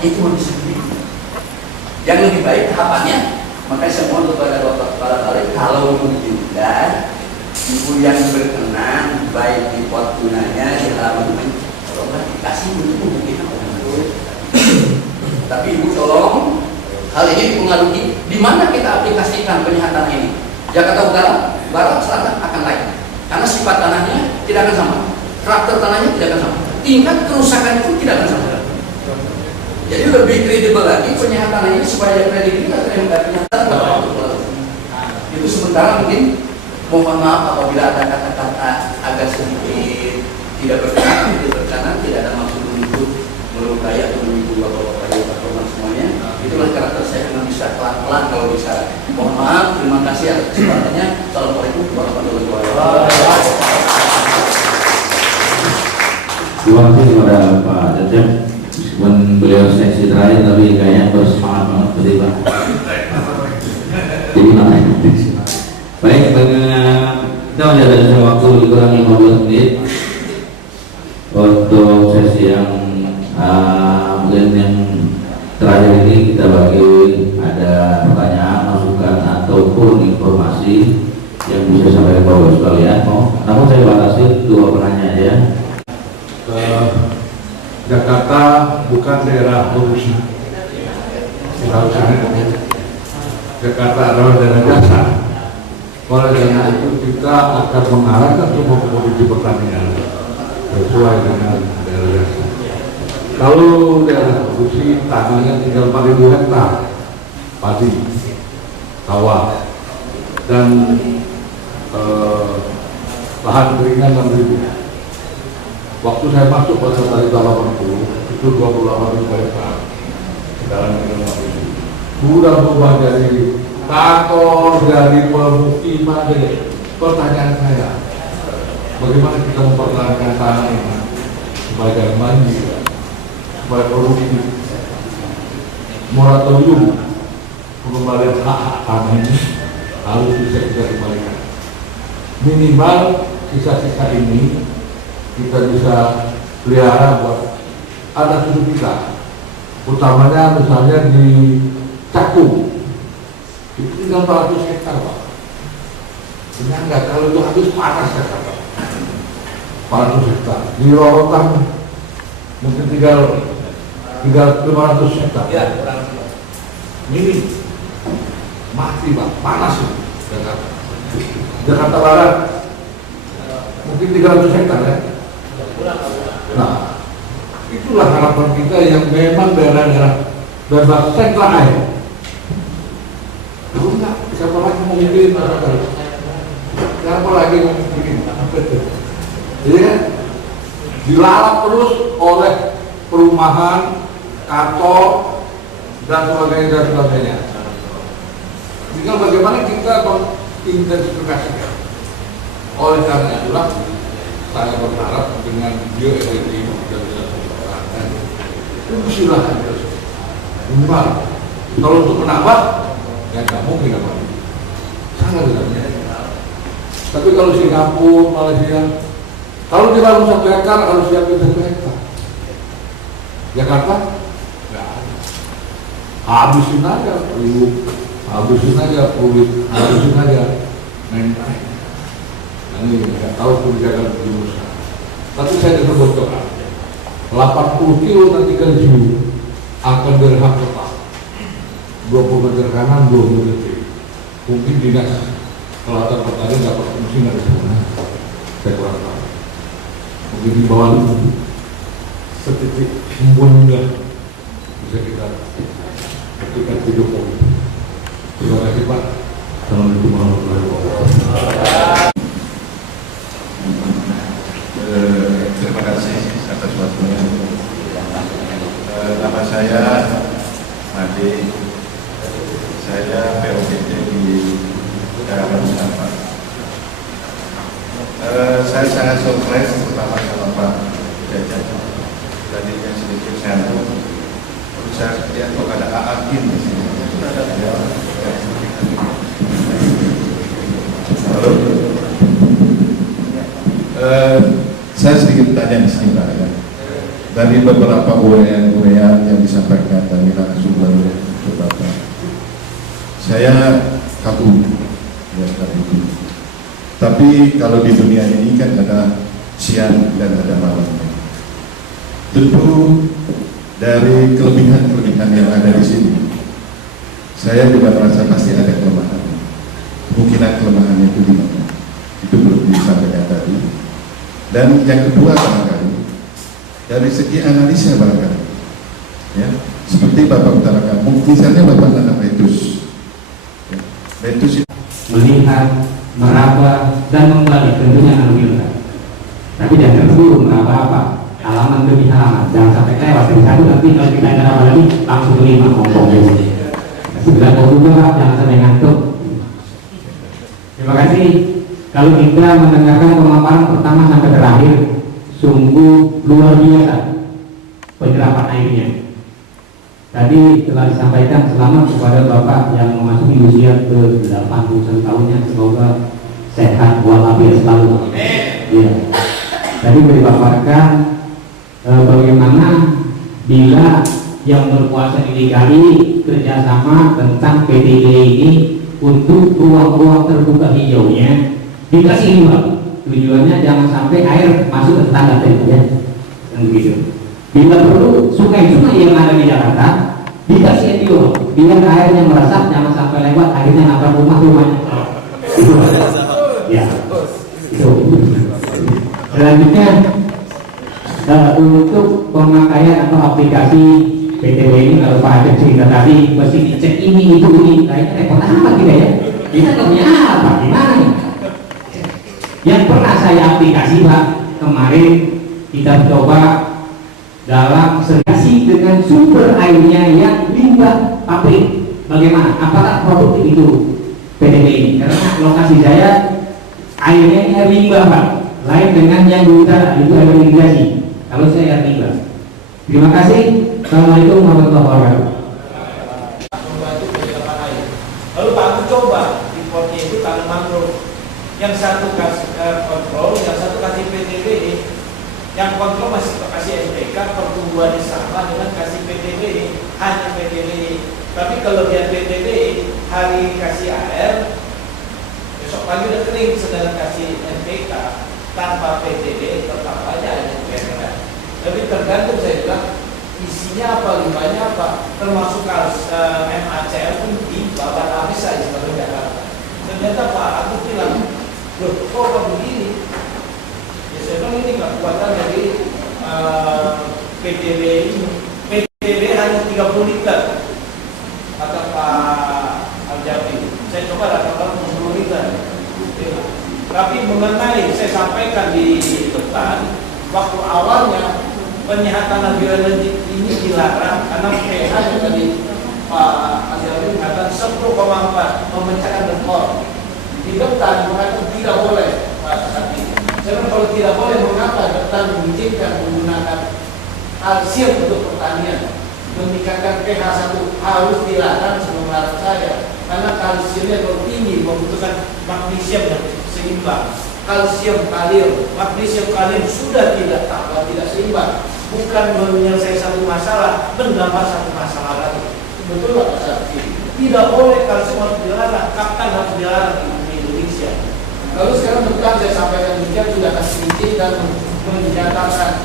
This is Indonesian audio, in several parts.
itu manusia. Yang lebih baik tahapannya, makanya saya mohon kepada Bapak Kepala Balik, kalau memungkinkan ibu yang berkenan baik di pot tunanya di halaman kalau nggak dikasih untuk mungkin tapi ibu tolong hal ini dipengaruhi di mana kita aplikasikan penyihatan ini. Jakarta Utara, Barat, Selatan akan lain karena sifat tanahnya tidak akan sama, karakter tanahnya tidak akan sama, tingkat kerusakan itu tidak akan sama. Jadi lebih kredibel lagi penyihatan ini supaya kredibilitas dari penyihatan itu. Sementara mungkin mohon maaf apabila ada kata-kata agak sedikit tidak berkenan, tidak ada maksud untuk melukai atau menipu bapak-bapak teman semuanya. Itulah karakter saya yang bisa pelan-pelan kalau bisa. Mohon maaf, terima kasih atas kesempatannya. Assalamualaikum warahmatullahi wabarakatuh. Terima kasih kepada Pak Cecep. Meskipun beliau seksi terakhir tapi kayaknya bersemangat banget seperti Pak. Jadi baik, kita masih ada sisa waktu lebih kurang 15 menit untuk sesi yang mungkin yang terakhir ini. Kita bagi ada pertanyaan, masukan ataupun informasi yang bisa sampaikan Bapak sekalian. Namun saya batasi 2 penanya aja. Jakarta bukan daerah korupsi. Jakarta adalah daerah jasa. Oleh karena itu kita akan mengarahkan semua komoditi pertanian sesuai dengan daerah jasa. Kalau daerah korupsi tanahnya tinggal 4.000 hektar padi, sawah, dan lahan keringan 6.000. Waktu saya masuk pada tahun 80 itu 28.000 hektar, sekarang 5.000. Sudah berubah dari kantor, dari pemukiman. Pertanyaan saya, bagaimana kita mempertahankan tanah ini supaya jangan banjir, supaya produktif? Moratorium pengembalian hak tanah ini harus bisa kita kembalikan. Minimal sisa-sisa ini kita bisa pelihara buat anak cucu kita, utamanya misalnya di Cakung itu tinggal 400 hektar Pak. Enggak, kalau itu habis panas ya Pak. 400 hektar di Rorotan mungkin tinggal 500 hektar ya, ini mati Pak, panas itu Jakarta Barat mungkin 300 hektar ya. Nah, itulah harapan kita yang memang daerah-daerah bebas sentra air. Belum enggak, siapa lagi mau mikirin masyarakat? Siapa lagi mau mikirin? Jadi kan dilarang terus oleh perumahan, kantor, dan sebagainya. Tinggal bagaimana kita mengintensifikasikan. Oleh karena itulah saya berharap dengan bioenergi kita bisa mempertahankan itu silahkan terus. Kalau untuk menambah ya nggak mungkin apa sangat tidak mungkin. Tapi kalau Singapura, Malaysia, kalau dibangun 1 hektar harus siapin 1 hektar. Jakarta nggak ada. Habisin aja main-main. Ini nggak tahu kebijakan pengusaha. Tapi saya dengar bocoran 80 kilo nanti kan akan berhak tetap 20 meter kanan, 20 meter kiri. Mungkin dinas kelautan pertanian dapat mesin dari sana. Saya kurang tahu. Mungkin di bawah setitik embunnya bisa kita ketika hidup. Terima kasih Pak. Assalamualaikum warahmatullahi wabarakatuh. Terima kasih atas waktunya. Nama saya Made, saya POPT di Daerah Wisata. Saya sangat surprise pertama sama Pak Jajah. Tadinya sedikit ngantuk, terus saya lihat kok ada Aakin di sini. Halo. Saya sedikit tanya di sini Pak. dari beberapa uraian yang disampaikan dari narasumber ke Bapak, saya kagum ya dari itu. Tapi kalau di dunia ini kan ada siang dan ada malamnya. Tentu dari kelebihan-kelebihan yang ada di sini, saya juga merasa pasti ada kelemahan. Kemungkinan kelemahannya itu di mana? Itu belum disampaikan tadi. Dan yang kedua barangkali dari segi analisa barangkali, ya seperti Bapak utarakan, misalnya Bapak anak Betus, ya, Betus itu melihat, meraba, dan menggali tentunya alhamdulillah. Tapi jangan terburu meraba apa, halaman demi halaman, jangan sampai lewat dari satu nanti kalau kita ada apa lagi langsung ke 5 ngomong jadi. Sebelah juga jangan sampai ngantuk. Terima kasih. Kalau kita mendengarkan pemaparan pertama sampai terakhir, sungguh luar biasa penyerapan airnya. Tadi telah disampaikan selamat kepada Bapak yang memasuki usia ke 80 tahunnya, semoga sehat walafiat selalu. Ya. Tadi dipaparkan bagaimana bila yang berkuasa di DKI kerjasama tentang PTB ini untuk ruang-ruang terbuka hijaunya dikasih limbah. Tujuannya jangan sampai air masuk ke tetangga ya, dan begitu. Bila perlu sungai-sungai yang ada di Jakarta dikasih etiol, biar airnya meresap, jangan sampai lewat akhirnya nabrak rumahnya. Itu ya. Itu. Selanjutnya untuk pemakaian atau aplikasi PTW ini, kalau Pak Aceh cerita tadi mesti dicek ini itu ini, kayaknya repot apa tidak ya? Kita nggak punya apa, gimana nih? Yang pernah saya aplikasi Pak, kemarin kita coba dalam sertifikasi dengan sumber airnya yang limbah pabrik. Bagaimana? Apakah produktif itu PTB ini? Karena lokasi saya airnya ini air limbah Pak, lain dengan yang di utara itu air irigasi. Kalau saya air limbah. Terima kasih. Assalamualaikum warahmatullahi wabarakatuh. Membantu penyerapan air. Lalu Pak Agus coba importnya itu tanam mangrove. Yang satu kasih kontrol, yang satu kasih PTBE. Yang kontrol masih kasih SPK, pertumbuhannya sama dengan kasih PTBE, hanya PTBE. Tapi kalau dia PTBE, hari kasih air, besok pagi udah kering, sedang kasih NPK tanpa PTBE tetap aja ada PTBE. Tapi tergantung saya bilang isinya apa, limbahnya apa, termasuk MACL pun di babat habis saja sebagai Jakarta. Ternyata Pak aku bilang, loh kok begini? Ya saya bilang ini nggak kuatan dari PTB ini. PTB hanya 30 liter, kata Pak Aljabi. Saya coba dapatkan 10 liter. Tapi mengenai saya sampaikan di depan, waktu awalnya penyihatan bioenergi ini dilarang karena pH yang tadi Pak Aljabi mengatakan 10,4 memecahkan rekor. Di depan mengatakan tidak boleh Pak Sati. Karena kalau tidak boleh, mengapa depan mengizinkan menggunakan kalsium untuk pertanian, meningkatkan pH 1 harus dilarang sebelum melarang saya, karena kalsiumnya terlalu tinggi, membutuhkan magnesium yang seimbang. Kalsium kalium, magnesium kalium sudah tidak seimbang, bukan menyelesaikan satu masalah, menambah satu masalah lagi. Betul Pak Sati? Tidak boleh kalsium harus dilarang, kaptan harus dilarang di Indonesia. Lalu sekarang tentang saya sampaikan demikian sudah kasih izin dan menyatakan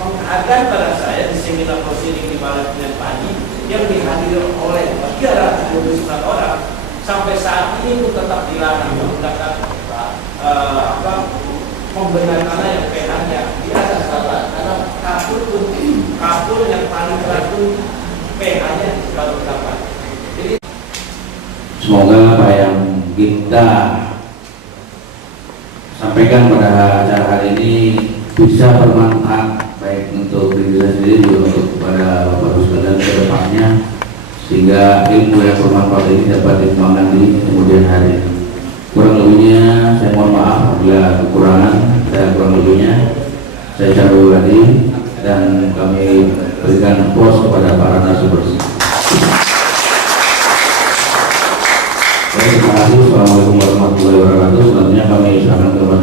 mengadakan pada saya di seminar proceeding di Barat dan Pagi yang dihadiri oleh 329 orang sampai saat ini pun tetap dilarang menggunakan pemberian tanah yang pH-nya di atas standar, karena kapur yang paling keras pun pH-nya baru dapat. Jadi semoga apa yang kita sampaikan pada acara hari ini bisa bermanfaat baik untuk diri saya sendiri juga untuk kepada Bapak Ibu sekalian ke depannya, sehingga ilmu yang bermanfaat ini dapat dikembangkan di kemudian hari. Kurang lebihnya saya mohon maaf apabila kekurangan, dan kurang lebihnya saya cabut lagi dan kami berikan applause kepada para narasumber. Terima kasih. Assalamualaikum warahmatullahi wabarakatuh. Selanjutnya kami serahkan kepada